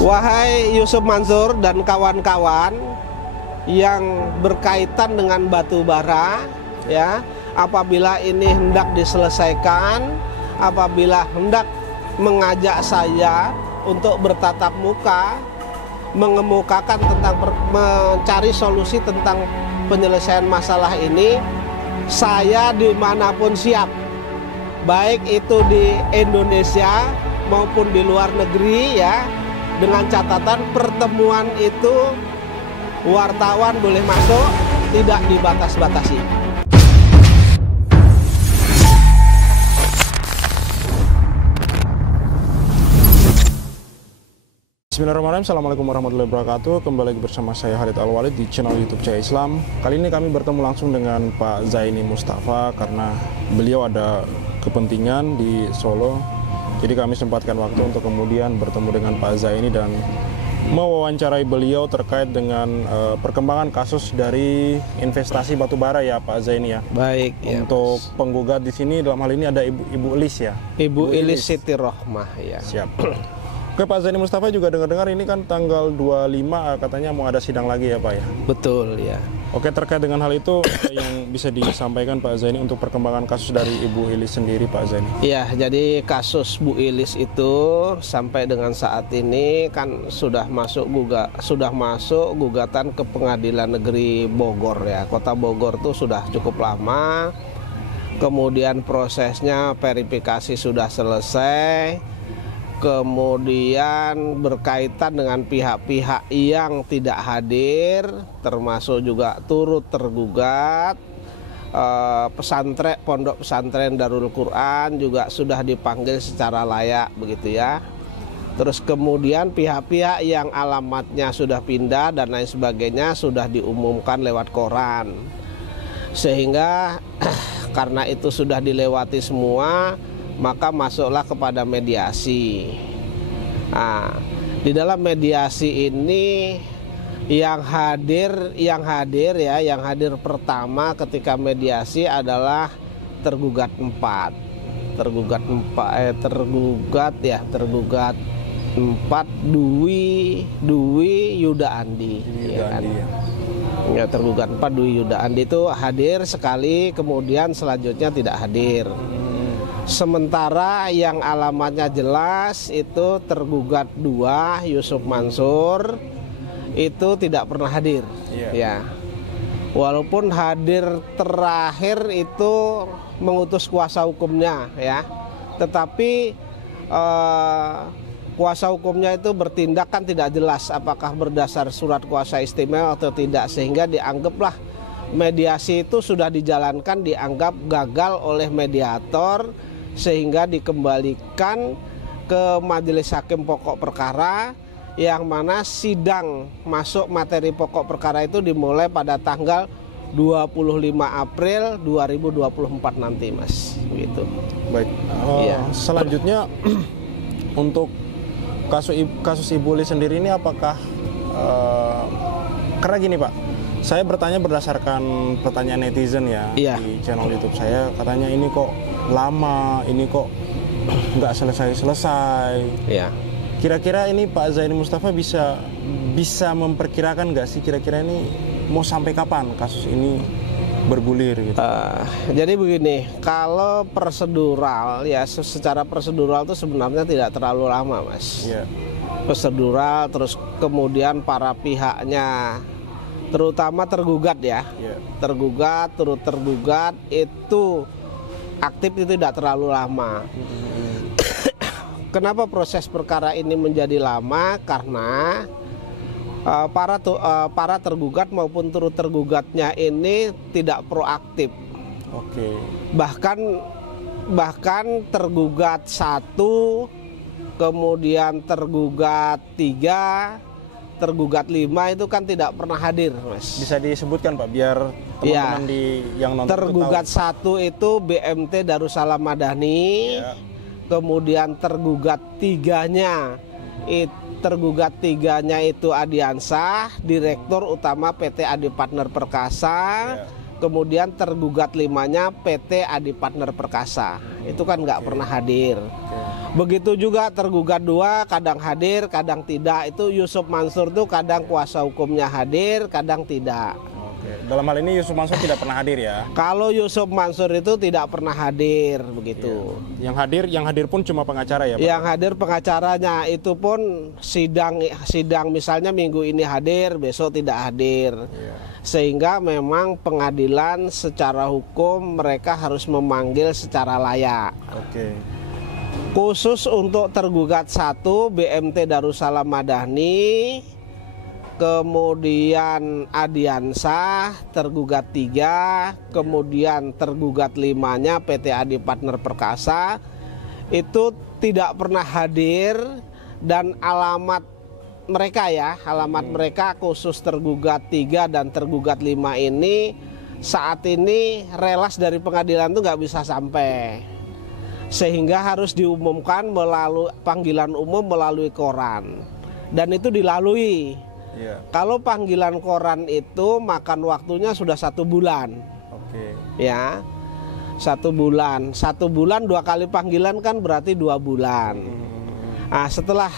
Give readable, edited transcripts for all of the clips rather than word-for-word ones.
Wahai Yusuf Mansur dan kawan-kawan yang berkaitan dengan batu bara, ya, apabila ini hendak diselesaikan, apabila hendak mengajak saya untuk bertatap muka, mengemukakan tentang mencari solusi tentang penyelesaian masalah ini, saya dimanapun siap, baik itu di Indonesia maupun di luar negeri, ya, dengan catatan pertemuan itu wartawan boleh masuk, tidak dibatas-batasi. Bismillahirrahmanirrahim. Assalamualaikum warahmatullahi wabarakatuh. Kembali lagi bersama saya Khalid Al-Walid di channel YouTube Cahaya Islam. Kali ini kami bertemu langsung dengan Pak Zaini Mustafa karena beliau ada kepentingan di Solo. Jadi kami sempatkan waktu untuk kemudian bertemu dengan Pak Zaini dan mewawancarai beliau terkait dengan perkembangan kasus dari investasi batubara ya Pak Zaini ya. Baik. Untuk ya, penggugat di sini dalam hal ini ada Ibu Elis ya. Ibu Elis Siti Rohmah ya. Siap. Oke, Pak Zaini Mustafa juga dengar-dengar ini kan tanggal 25 katanya mau ada sidang lagi ya Pak ya? Betul ya. Oke, terkait dengan hal itu yang bisa disampaikan Pak Zaini untuk perkembangan kasus dari Ibu Elis sendiri Pak Zaini? Ya, jadi kasus Bu Elis itu sampai dengan saat ini kan sudah masuk gugatan ke Pengadilan Negeri Bogor ya. Kota Bogor itu sudah cukup lama. Kemudian prosesnya verifikasi sudah selesai. Kemudian berkaitan dengan pihak-pihak yang tidak hadir, termasuk juga turut tergugat, pondok pesantren Darul Quran juga sudah dipanggil secara layak begitu ya. Terus kemudian pihak-pihak yang alamatnya sudah pindah dan lain sebagainya sudah diumumkan lewat koran. Sehingga karena itu sudah dilewati semua, maka masuklah kepada mediasi. Nah, di dalam mediasi ini yang hadir pertama ketika mediasi adalah tergugat 4 Dwi Yuda Andi. Ya, tergugat 4 Dwi Yuda Andi itu hadir sekali, kemudian selanjutnya tidak hadir. Sementara yang alamatnya jelas itu tergugat 2 Yusuf Mansur itu tidak pernah hadir. Ya. Walaupun hadir terakhir itu mengutus kuasa hukumnya ya. Tetapi kuasa hukumnya itu bertindak kan tidak jelas apakah berdasar surat kuasa istimewa atau tidak, sehingga dianggaplah mediasi itu sudah dijalankan, dianggap gagal oleh mediator, sehingga dikembalikan ke majelis hakim pokok perkara, yang mana sidang masuk materi pokok perkara itu dimulai pada tanggal 25 April 2024 nanti Mas gitu. Baik. Selanjutnya untuk kasus Ibu Elis sendiri ini apakah karena gini Pak, saya bertanya berdasarkan pertanyaan netizen ya di channel YouTube saya, katanya ini kok lama, ini kok nggak selesai-selesai. Ya. Kira-kira ini Pak Zaini Mustafa bisa memperkirakan nggak sih kira-kira ini mau sampai kapan kasus ini bergulir gitu? Jadi begini, kalau prosedural ya, secara prosedural itu sebenarnya tidak terlalu lama Mas. Yeah. Prosedural, terus kemudian para pihaknya, terutama tergugat ya, tergugat, turut tergugat itu aktif itu tidak terlalu lama. Kenapa proses perkara ini menjadi lama? Karena para tergugat maupun turut tergugatnya ini tidak proaktif. Oke. Bahkan tergugat 1, kemudian tergugat 3, tergugat 5 itu kan tidak pernah hadir, Mas. Bisa disebutkan Pak biar teman-teman yang nonton tergugat tahu. 1 itu BMT Darussalam Madani. Ya. Kemudian tergugat 3-nya itu Adiansah, Direktur Utama PT Adi Partner Perkasa. Ya. Kemudian tergugat 5-nya PT Adi Partner Perkasa. Itu kan nggak pernah hadir. Begitu juga tergugat 2 kadang hadir, kadang tidak. Itu Yusuf Mansur tuh kadang kuasa hukumnya hadir, kadang tidak. Oke. Dalam hal ini Yusuf Mansur tidak pernah hadir ya? Kalau Yusuf Mansur itu tidak pernah hadir begitu. Iya. Yang hadir pun cuma pengacara ya, Pak? Yang hadir pengacaranya, itu pun sidang misalnya minggu ini hadir, besok tidak hadir. Iya. Sehingga memang pengadilan secara hukum mereka harus memanggil secara layak. Oke. Khusus untuk tergugat 1 BMT Darussalam Madani, kemudian Adiansah tergugat 3, kemudian tergugat 5-nya PT Adi Partner Perkasa itu tidak pernah hadir, dan alamat mereka mereka khusus tergugat 3 dan tergugat 5 ini saat ini relas dari pengadilan itu nggak bisa sampai, sehingga harus diumumkan melalui panggilan umum melalui koran, dan itu dilalui. Iya. Kalau panggilan koran itu makan waktunya sudah 1 bulan. Oke. Ya, 1 bulan. 1 bulan 2 kali panggilan kan berarti 2 bulan. Nah, setelah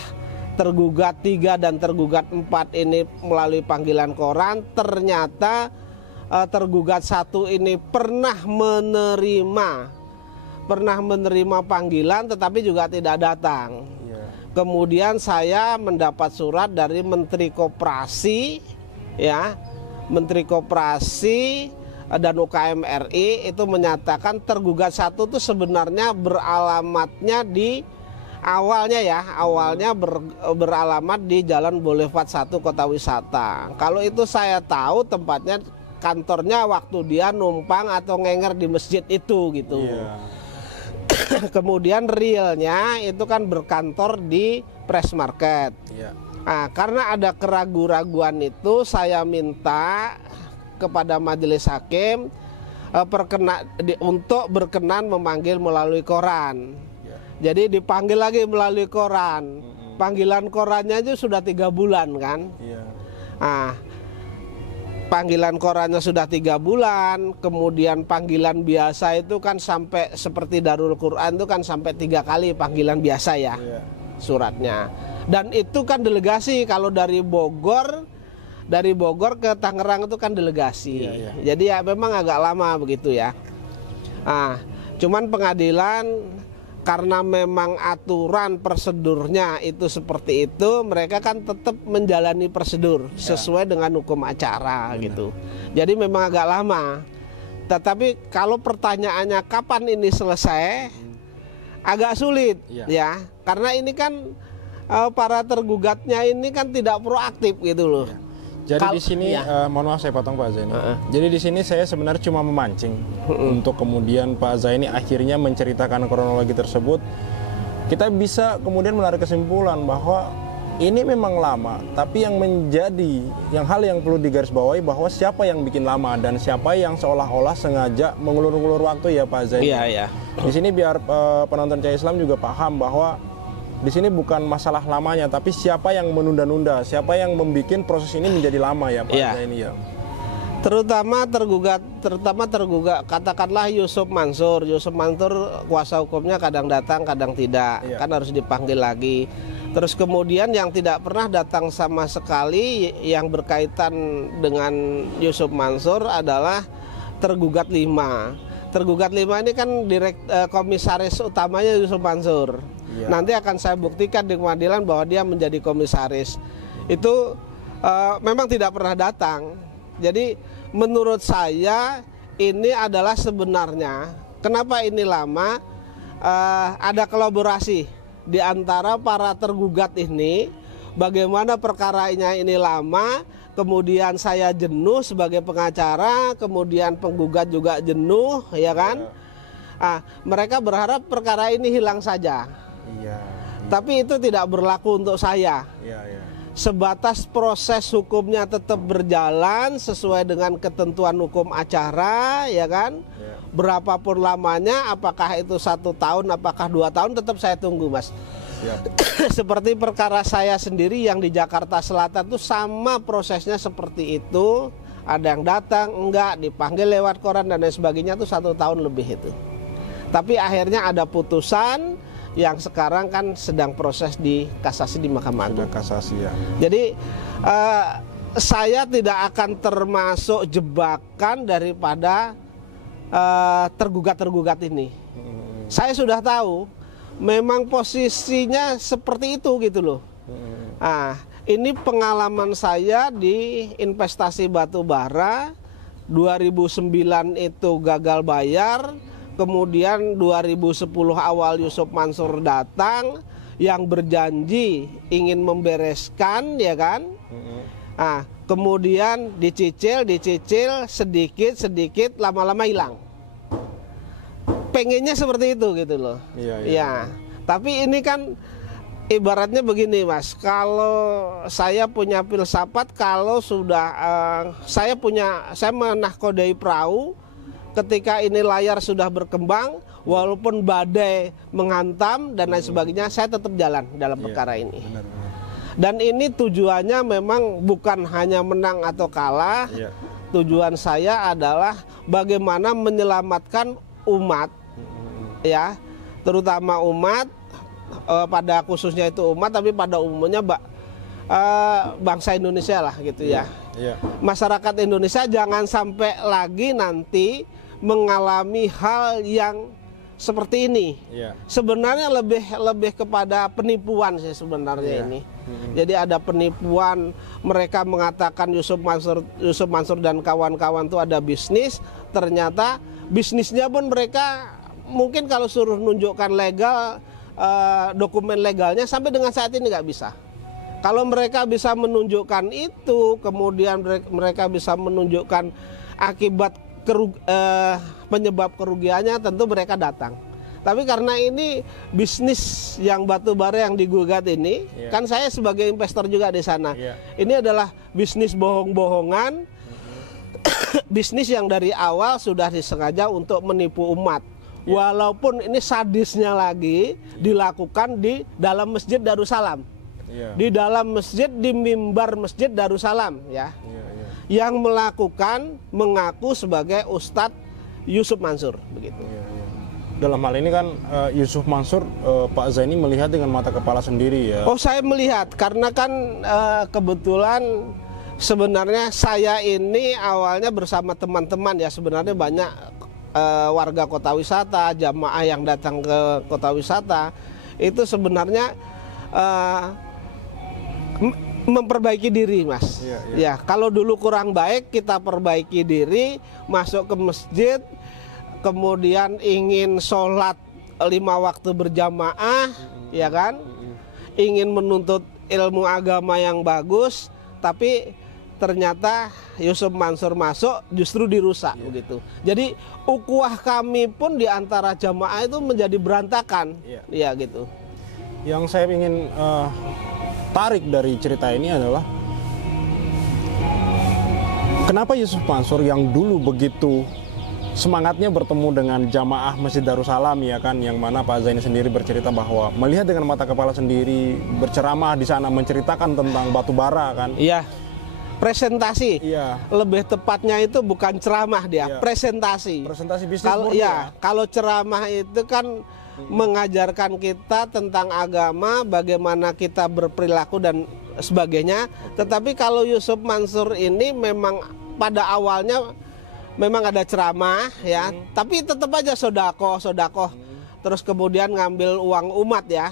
tergugat 3 dan tergugat 4 ini melalui panggilan koran, ternyata tergugat 1 ini pernah menerima panggilan tetapi juga tidak datang. Kemudian saya mendapat surat dari Menteri Koperasi, ya, Menteri Koperasi dan UKM RI itu menyatakan tergugat 1 itu sebenarnya beralamatnya di awalnya beralamat di Jalan Boulevard 1 Kota Wisata. Kalau itu saya tahu tempatnya, kantornya waktu dia numpang atau ngenger di masjid itu gitu. Kemudian realnya itu kan berkantor di Press Market. Nah, karena ada keraguan-raguan itu, saya minta kepada majelis hakim untuk berkenan memanggil melalui koran. Jadi dipanggil lagi melalui koran. Panggilan korannya aja sudah 3 bulan kan. Nah, panggilan korannya sudah 3 bulan, kemudian panggilan biasa itu kan sampai seperti Darul Quran itu kan sampai 3 kali panggilan biasa ya, suratnya. Dan itu kan delegasi, kalau dari Bogor ke Tangerang itu kan delegasi. Jadi ya memang agak lama begitu ya. Nah, cuman pengadilan karena memang aturan prosedurnya itu seperti itu, mereka kan tetap menjalani prosedur sesuai dengan hukum acara gitu. Jadi memang agak lama. Tetapi kalau pertanyaannya kapan ini selesai, agak sulit ya. Karena ini kan para tergugatnya ini kan tidak proaktif gitu loh. Jadi di sini mohon maaf saya potong Pak Zaini. Jadi di sini saya sebenarnya cuma memancing untuk kemudian Pak Zaini akhirnya menceritakan kronologi tersebut. Kita bisa kemudian menarik kesimpulan bahwa ini memang lama, tapi yang hal yang perlu digarisbawahi bahwa siapa yang bikin lama dan siapa yang seolah-olah sengaja mengulur-ulur waktu ya Pak Zaini. Iya. Di sini biar penonton Cahaya Islam juga paham bahwa di sini bukan masalah lamanya, tapi siapa yang menunda-nunda, siapa yang membuat proses ini menjadi lama ya Pak Zaini ya. Terutama tergugat katakanlah Yusuf Mansur kuasa hukumnya kadang datang kadang tidak, kan harus dipanggil lagi. Terus kemudian yang tidak pernah datang sama sekali yang berkaitan dengan Yusuf Mansur adalah tergugat 5. Tergugat 5 ini kan komisaris utamanya Yusuf Mansur. Nanti akan saya buktikan di pengadilan bahwa dia menjadi komisaris. Itu memang tidak pernah datang. Jadi menurut saya ini adalah sebenarnya kenapa ini lama, ada kolaborasi di antara para tergugat ini. Bagaimana perkaranya ini lama, kemudian saya jenuh sebagai pengacara, kemudian penggugat juga jenuh, ya kan? Mereka berharap perkara ini hilang saja. Tapi itu tidak berlaku untuk saya. Sebatas proses hukumnya tetap berjalan sesuai dengan ketentuan hukum acara, ya kan? Berapapun lamanya, apakah itu 1 tahun, apakah 2 tahun, tetap saya tunggu, Mas. Seperti perkara saya sendiri yang di Jakarta Selatan itu sama prosesnya seperti itu. Ada yang datang, enggak, dipanggil lewat koran dan lain sebagainya, itu 1 tahun lebih itu. Tapi akhirnya ada putusan yang sekarang kan sedang proses di kasasi di Mahkamah Agung. Sudah kasasi ya. Jadi saya tidak akan termasuk jebakan daripada tergugat-tergugat ini. Saya sudah tahu memang posisinya seperti itu gitu loh. Nah, ini pengalaman saya di investasi batu bara. 2009 itu gagal bayar, kemudian 2010 awal Yusuf Mansur datang yang berjanji ingin membereskan, ya kan? Nah, kemudian dicicil sedikit, lama-lama hilang. Pengennya seperti itu gitu loh. Iya. Tapi ini kan ibaratnya begini Mas, kalau saya punya filsafat, kalau sudah saya menahkodai perahu, ketika ini layar sudah berkembang, walaupun badai menghantam dan lain sebagainya, saya tetap jalan dalam perkara ini. Benar. Dan ini tujuannya memang bukan hanya menang atau kalah. Tujuan saya adalah bagaimana menyelamatkan umat, ya, terutama umat. Pada khususnya itu umat, tapi pada umumnya bangsa Indonesia lah gitu ya. Masyarakat Indonesia jangan sampai lagi nanti mengalami hal yang seperti ini. Sebenarnya lebih kepada penipuan sih sebenarnya ini. Jadi ada penipuan, mereka mengatakan Yusuf Mansur dan kawan-kawan itu ada bisnis, ternyata bisnisnya pun mereka mungkin kalau suruh nunjukkan legal, dokumen legalnya sampai dengan saat ini nggak bisa. Kalau mereka bisa menunjukkan itu, kemudian mereka bisa menunjukkan akibat penyebab kerugiannya, tentu mereka datang. Tapi karena ini bisnis yang batu bara yang digugat ini, kan saya sebagai investor juga di sana. Ini adalah bisnis bohong-bohongan, bisnis yang dari awal sudah disengaja untuk menipu umat. Walaupun ini sadisnya lagi dilakukan di dalam Masjid Darussalam, di dalam masjid, di mimbar Masjid Darussalam, ya, yang melakukan mengaku sebagai Ustadz Yusuf Mansur, begitu. Dalam hal ini kan Yusuf Mansur, Pak Zaini melihat dengan mata kepala sendiri ya. Oh, saya melihat karena kan kebetulan sebenarnya saya ini awalnya bersama teman-teman ya, sebenarnya banyak warga kota wisata, jamaah yang datang ke kota wisata itu sebenarnya memperbaiki diri, Mas. Ya, kalau dulu kurang baik, kita perbaiki diri, masuk ke masjid, kemudian ingin sholat 5 waktu berjamaah, ya kan? Ingin menuntut ilmu agama yang bagus, tapi ternyata Yusuf Mansur masuk justru dirusak begitu. Jadi ukhuwah kami pun di antara jamaah itu menjadi berantakan. Ya gitu. Yang saya ingin tarik dari cerita ini adalah kenapa Yusuf Mansur yang dulu begitu semangatnya bertemu dengan jamaah Masjid Darussalam, ya kan, yang mana Pak Zaini sendiri bercerita bahwa melihat dengan mata kepala sendiri, berceramah di sana, menceritakan tentang batu bara kan. Iya. Presentasi, lebih tepatnya itu bukan ceramah dia, presentasi bisnis. Kalau ceramah itu kan mengajarkan kita tentang agama, bagaimana kita berperilaku dan sebagainya. Tetapi kalau Yusuf Mansur ini memang pada awalnya memang ada ceramah, ya, tapi tetap aja sodakoh. Terus kemudian ngambil uang umat, ya.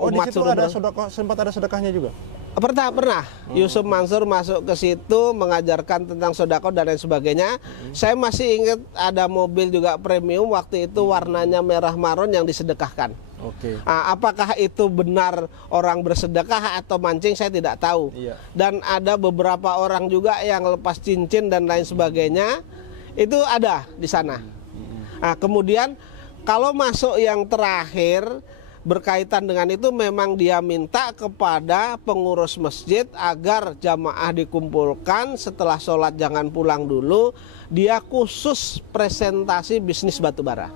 Umat di situ ada sodakoh, sempat ada sedekahnya juga. Pernah Yusuf Mansur masuk ke situ mengajarkan tentang sodako dan lain sebagainya. Saya masih ingat ada mobil juga premium waktu itu warnanya merah maron yang disedekahkan. Apakah itu benar orang bersedekah atau mancing, saya tidak tahu. Dan ada beberapa orang juga yang lepas cincin dan lain sebagainya, itu ada di sana. Kemudian kalau masuk yang terakhir berkaitan dengan itu, memang dia minta kepada pengurus masjid agar jamaah dikumpulkan, setelah sholat jangan pulang dulu, dia khusus presentasi bisnis batubara.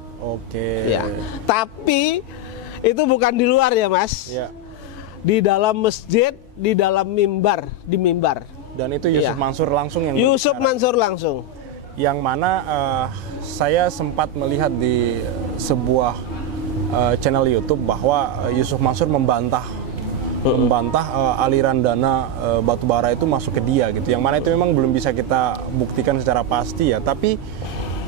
Ya. Tapi itu bukan di luar ya, Mas. Di dalam masjid, di dalam mimbar, di mimbar. Dan itu Yusuf Mansur langsung yang Yusuf Mansur langsung. Yang mana saya sempat melihat di sebuah channel YouTube bahwa Yusuf Mansur membantah aliran dana batubara itu masuk ke dia gitu. Yang mana itu memang belum bisa kita buktikan secara pasti ya. Tapi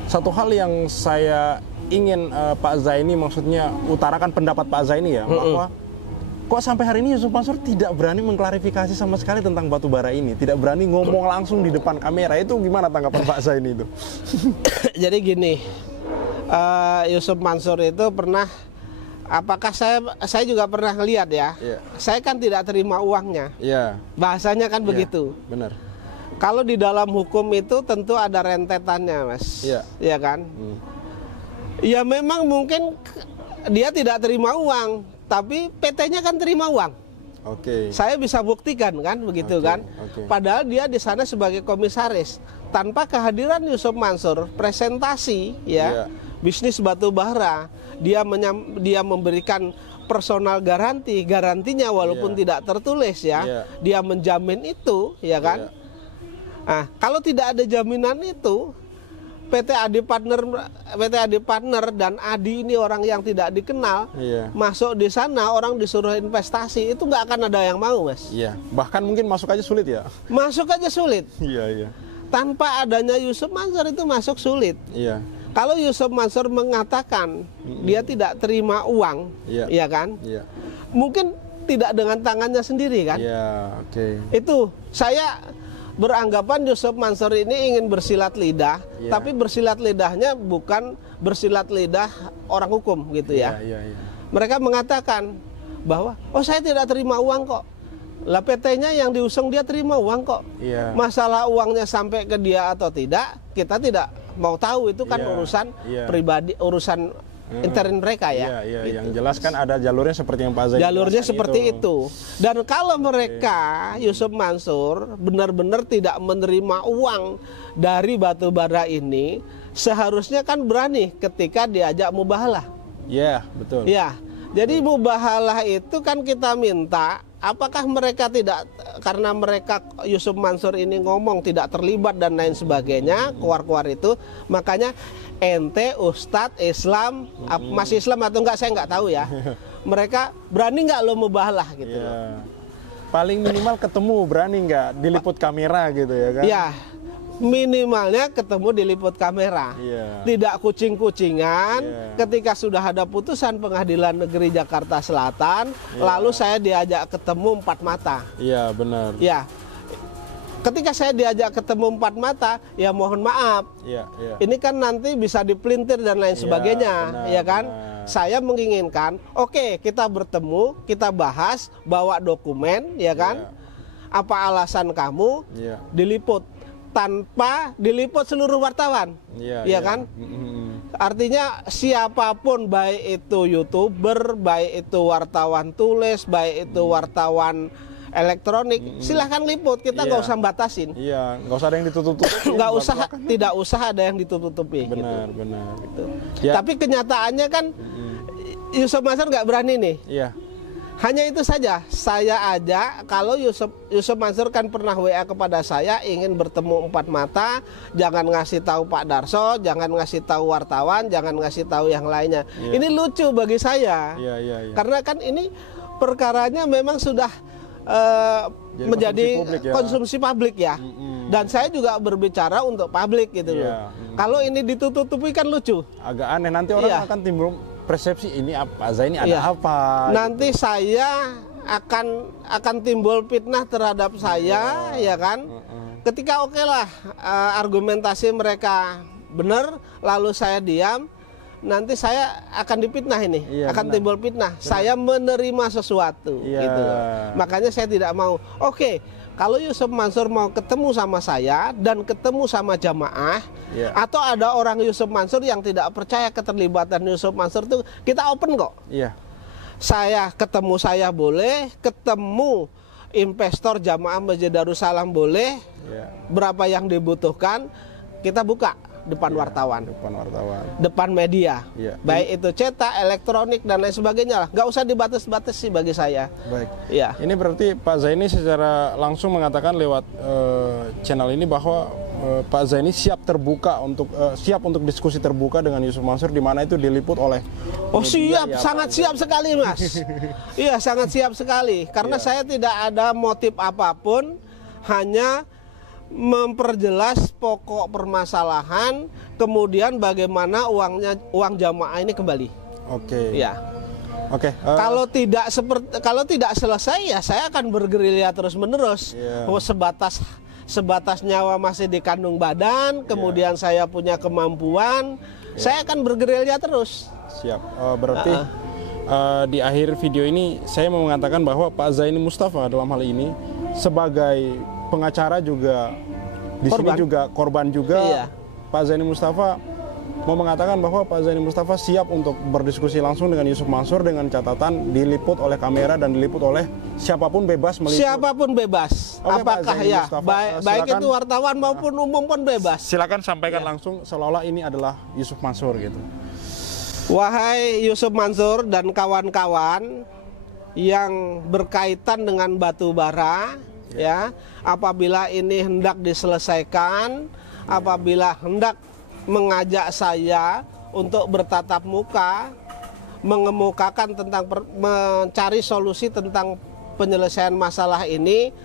satu hal yang saya ingin Pak Zaini maksudnya utarakan pendapat Pak Zaini ya, bahwa kok sampai hari ini Yusuf Mansur tidak berani mengklarifikasi sama sekali tentang batubara ini, tidak berani ngomong langsung di depan kamera. Itu gimana tanggapan Pak Zaini itu? Jadi gini, Yusuf Mansur itu pernah, apakah saya juga pernah lihat ya, saya kan tidak terima uangnya, bahasanya kan begitu. Benar. Kalau di dalam hukum itu tentu ada rentetannya, Mas, ya kan? Ya memang mungkin dia tidak terima uang, tapi PT-nya kan terima uang. Saya bisa buktikan kan, begitu kan? Padahal dia di sana sebagai komisaris. Tanpa kehadiran Yusuf Mansur, presentasi bisnis batu bara, dia memberikan personal garantinya walaupun tidak tertulis dia menjamin itu, ya kan? Nah, kalau tidak ada jaminan itu, PT AD Partner dan Adi ini orang yang tidak dikenal, masuk di sana, orang disuruh investasi, itu nggak akan ada yang mau, Mas. Bahkan mungkin masuk aja sulit ya. Masuk aja sulit. Tanpa adanya Yusuf Mansur itu masuk sulit. Kalau Yusuf Mansur mengatakan dia tidak terima uang, ya kan? Mungkin tidak dengan tangannya sendiri kan? Itu saya beranggapan Yusuf Mansur ini ingin bersilat lidah, tapi bersilat lidahnya bukan bersilat lidah orang hukum gitu ya. Mereka mengatakan bahwa saya tidak terima uang kok. Lah PT-nya yang diusung dia terima uang kok. Masalah uangnya sampai ke dia atau tidak, kita tidak mau tahu, itu kan urusan pribadi, urusan intern mereka ya. Gitu. Yang jelas kan ada jalurnya seperti yang Pak Zaini. Jalurnya seperti itu. Dan kalau mereka Yusuf Mansur benar-benar tidak menerima uang dari batu bara ini, seharusnya kan berani ketika diajak mubahalah. Betul. Jadi mubahalah itu kan kita minta, apakah mereka tidak, karena mereka Yusuf Mansur ini ngomong tidak terlibat dan lain sebagainya, keluar-keluar itu, makanya ente Ustadz Islam, masih Islam atau enggak saya nggak tahu ya. Mereka berani nggak lo mubahalah gitu. Paling minimal ketemu, berani nggak diliput kamera gitu ya kan? Minimalnya ketemu diliput kamera, tidak kucing-kucingan. Ketika sudah ada putusan Pengadilan Negeri Jakarta Selatan, lalu saya diajak ketemu empat mata. Benar. Ketika saya diajak ketemu empat mata, ya mohon maaf, ini kan nanti bisa dipelintir dan lain sebagainya, ya kan? Saya menginginkan, oke, kita bertemu, kita bahas, bawa dokumen, ya kan? Apa alasan kamu diliput? Tanpa diliput seluruh wartawan, ya kan? Artinya siapapun, baik itu YouTuber, baik itu wartawan tulis, baik itu wartawan elektronik, silahkan liput, kita nggak usah batasin. Nggak usah ada yang ditutup-tutupi. Nggak usah, tidak usah ada yang ditutup-tutupi. Benar. Gitu. Tapi kenyataannya kan Yusuf Mansur nggak berani nih. Hanya itu saja, saya ajak, kalau Yusuf Mansur kan pernah WA kepada saya, ingin bertemu empat mata, jangan ngasih tahu Pak Darso, jangan ngasih tahu wartawan, jangan ngasih tahu yang lainnya. Ini lucu bagi saya, karena kan ini perkaranya memang sudah menjadi konsumsi publik ya. Dan saya juga berbicara untuk publik gitu loh. Kalau ini ditutupi kan lucu. Agak aneh, nanti orang akan timbul persepsi ini apa, Zaini ada apa? Nanti saya akan timbul fitnah terhadap saya, ya kan? Ketika argumentasi mereka benar, lalu saya diam, nanti saya akan dipitnah ini, akan timbul fitnah. Saya menerima sesuatu, gitu. Makanya saya tidak mau. Kalau Yusuf Mansur mau ketemu sama saya dan ketemu sama jamaah, atau ada orang Yusuf Mansur yang tidak percaya keterlibatan Yusuf Mansur itu, kita open kok. Saya ketemu, saya boleh ketemu investor jamaah Masjid Darussalam boleh, berapa yang dibutuhkan kita buka depan wartawan, depan media, baik itu cetak, elektronik dan lain sebagainya lah. Nggak usah dibatas-batasi bagi saya. Baik. Ini berarti Pak Zaini secara langsung mengatakan lewat channel ini bahwa Pak Zaini siap untuk diskusi terbuka dengan Yusuf Mansur, di mana itu diliput oleh siap, ya, sangat siap sekali, Mas. Iya, sangat siap sekali. Karena saya tidak ada motif apapun, hanya memperjelas pokok permasalahan, kemudian bagaimana uang jamaah ini kembali. Oke. Ya. Oke. Kalau tidak selesai, ya saya akan bergerilya terus-menerus. Sebatas nyawa masih di kandung badan, kemudian saya punya kemampuan, saya akan bergerilya terus. Siap. Berarti di akhir video ini saya mau mengatakan bahwa Pak Zaini Mustafa dalam hal ini sebagai pengacara juga di sini juga korban juga. Iya. Pak Zaini Mustafa mau mengatakan bahwa Pak Zaini Mustafa siap untuk berdiskusi langsung dengan Yusuf Mansur dengan catatan diliput oleh kamera dan diliput oleh siapapun bebas meliput. Siapapun bebas. Oke, apakah ya Mustafa, baik itu wartawan maupun umum pun bebas. Silakan sampaikan langsung seolah-olah ini adalah Yusuf Mansur gitu. Wahai Yusuf Mansur dan kawan-kawan yang berkaitan dengan batu bara, ya, apabila ini hendak diselesaikan, apabila hendak mengajak saya untuk bertatap muka, mengemukakan tentang mencari solusi tentang penyelesaian masalah ini,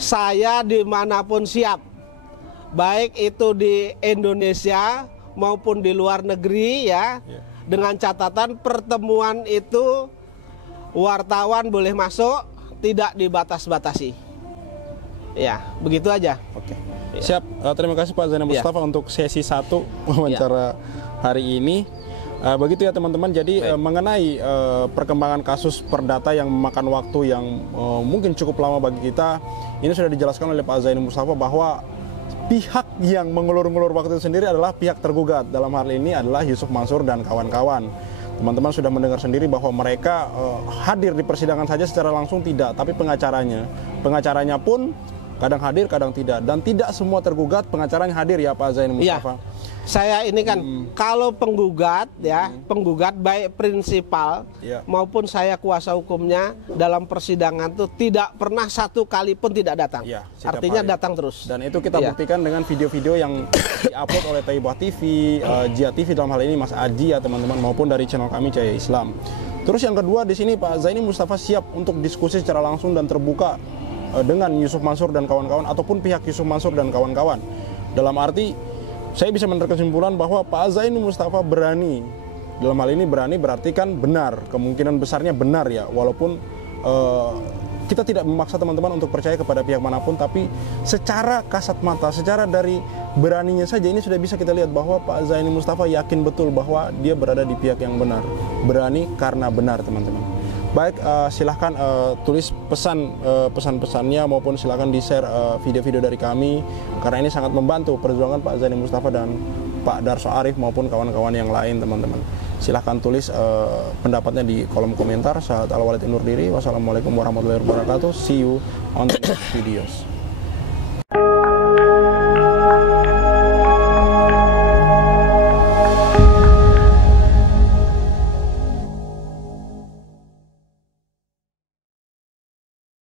saya dimanapun siap, baik itu di Indonesia maupun di luar negeri, ya, dengan catatan pertemuan itu wartawan boleh masuk, tidak dibatas-batasi. Ya, begitu aja. Oke. Siap. Terima kasih Pak Zaini Mustafa untuk sesi 1 wawancara hari ini. Begitu ya teman-teman. Jadi mengenai perkembangan kasus perdata yang memakan waktu yang mungkin cukup lama bagi kita, ini sudah dijelaskan oleh Pak Zaini Mustafa bahwa pihak yang mengulur-ngulur waktu itu sendiri adalah pihak tergugat. Dalam hal ini adalah Yusuf Mansur dan kawan-kawan. Teman-teman sudah mendengar sendiri bahwa mereka hadir di persidangan saja secara langsung tidak, tapi pengacaranya pun kadang hadir, kadang tidak, dan tidak semua tergugat pengacaranya hadir ya Pak Zaini Mustafa. Ya, saya ini kan kalau penggugat ya, penggugat baik prinsipal maupun saya kuasa hukumnya dalam persidangan itu tidak pernah satu kali pun tidak datang. Ya, artinya hari datang terus. Dan itu kita buktikan dengan video-video yang diupload oleh Thaibah TV, Jia TV dalam hal ini Mas Aji ya teman-teman, maupun dari channel kami Cahaya Islam. Terus yang kedua di sini Pak Zaini Mustafa siap untuk diskusi secara langsung dan terbuka dengan Yusuf Mansur dan kawan-kawan ataupun pihak Yusuf Mansur dan kawan-kawan. Dalam arti saya bisa menarik kesimpulan bahwa Pak Zaini Mustafa berani. Dalam hal ini berani berarti kan benar, kemungkinan besarnya benar ya, walaupun kita tidak memaksa teman-teman untuk percaya kepada pihak manapun, tapi secara kasat mata, secara dari beraninya saja ini sudah bisa kita lihat bahwa Pak Zaini Mustafa yakin betul bahwa dia berada di pihak yang benar. Berani karena benar teman-teman. Baik, silahkan tulis pesan-pesannya maupun silahkan di-share video-video dari kami, karena ini sangat membantu perjuangan Pak Zaini Mustafa dan Pak Darso Arif maupun kawan-kawan yang lain teman-teman. Silahkan tulis pendapatnya di kolom komentar. Saya Al-Walid undur diri. Wassalamualaikum warahmatullahi wabarakatuh. See you on the next videos.